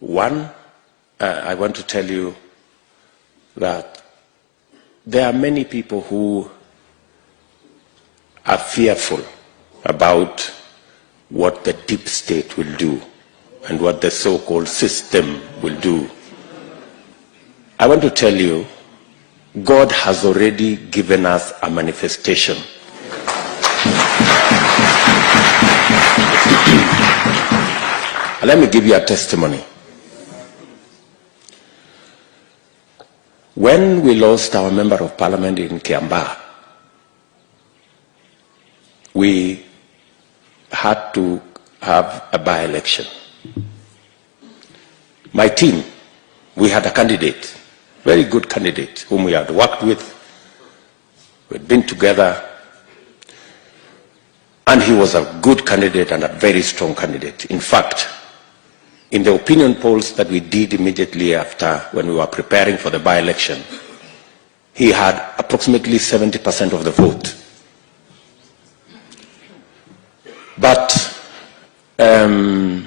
One, I want to tell you that there are many people who are fearful about what the deep state will do and what the so-called system will do. I want to tell you, God has already given us a manifestation. Let me give you a testimony. When we lost our member of parliament in Kiambaa, we had to have a by-election. My team, we had a candidate, very good candidate, whom we had worked with. We had been together, and he was a good candidate and a very strong candidate. In fact, in the opinion polls that we did immediately after, when we were preparing for the by-election, he had approximately 70% of the vote. But when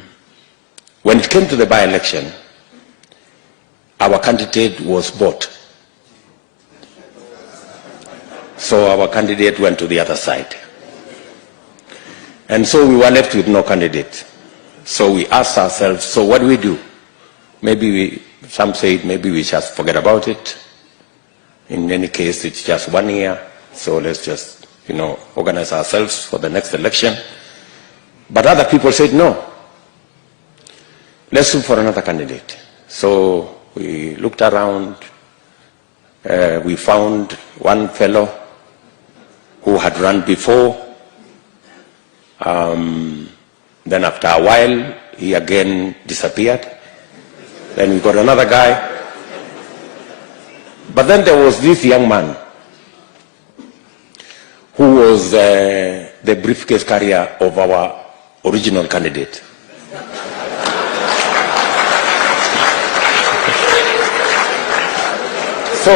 it came to the by-election, our candidate was bought. So our candidate went to the other side. And so we were left with no candidate. So we asked ourselves, so what do we do? Maybe some say maybe we just forget about it. In any case, it's just 1 year. So let's just, organize ourselves for the next election. But other people said, no, let's look for another candidate. So we looked around. We found one fellow who had run before. Then after a while, he again disappeared. Then we got another guy. But then there was this young man who was the briefcase carrier of our original candidate. So,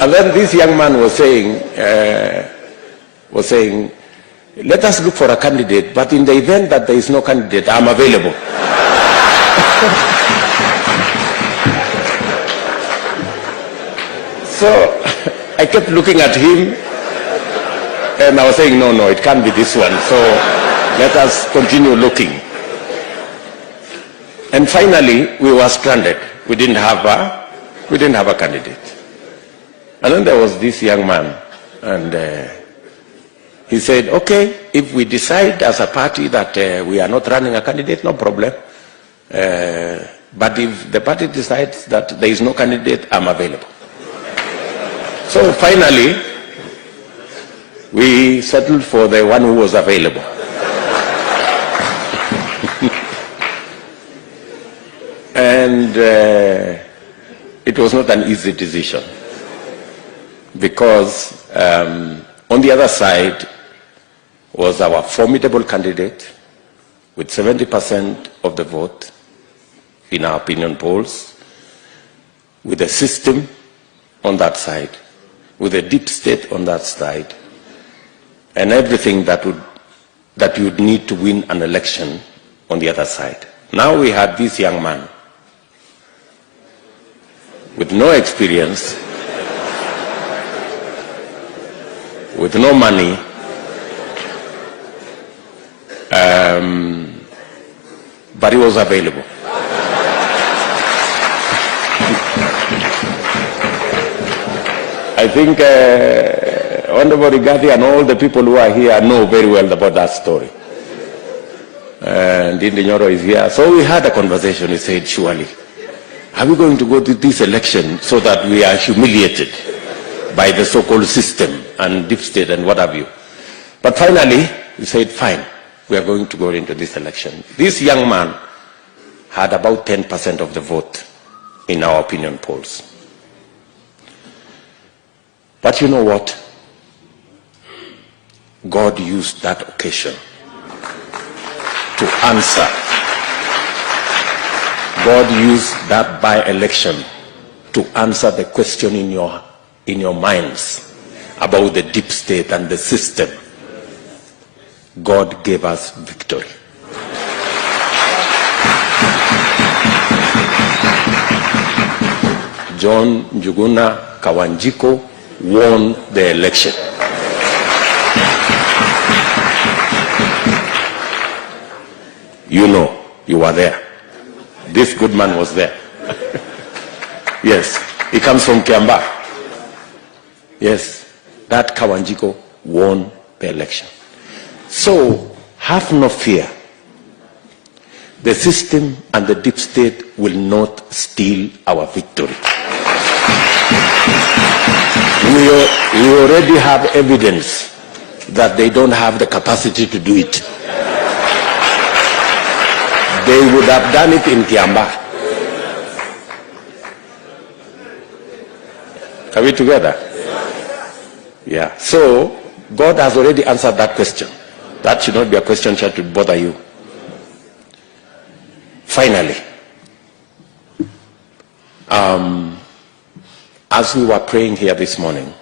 and then this young man was saying, let us look for a candidate, but in the event that there is no candidate, I'm available. So I kept looking at him, and I was saying, no, it can't be this one. So let us continue looking. And finally, we were stranded. We didn't have a candidate. And then there was this young man, and he said, okay, if we decide as a party that we are not running a candidate, no problem. But if the party decides that there is no candidate, I'm available. So finally, we settled for the one who was available. And it was not an easy decision, because on the other side was our formidable candidate with 70% of the vote in our opinion polls, with a system on that side, with a deep state on that side, and everything that you would need to win an election on the other side. Now we had this young man with no experience, with no money, but he was available. I think Honorable Rigathi and all the people who are here know very well about that story. And Ndindi Nyoro is here. So we had a conversation. He said, surely, are we going to go to this election so that we are humiliated by the so-called system and deep state and what have you? But finally, we said, fine, we are going to go into this election. This young man had about 10% of the vote in our opinion polls. But you know what? God used that occasion to answer. God used that by-election to answer the question in your minds about the deep state and the system. God gave us victory. John Njuguna Kawanjiku won the election. You know, you were there. This good man was there. Yes, he comes from Kiambaa. Yes, that Kawanjiku won the election. So, have no fear. The system and the deep state will not steal our victory. We already have evidence that they don't have the capacity to do it. They would have done it in Kiambaa. Are we together? Yeah. So, God has already answered that question. That should not be a question that should bother you. Finally, as we were praying here this morning,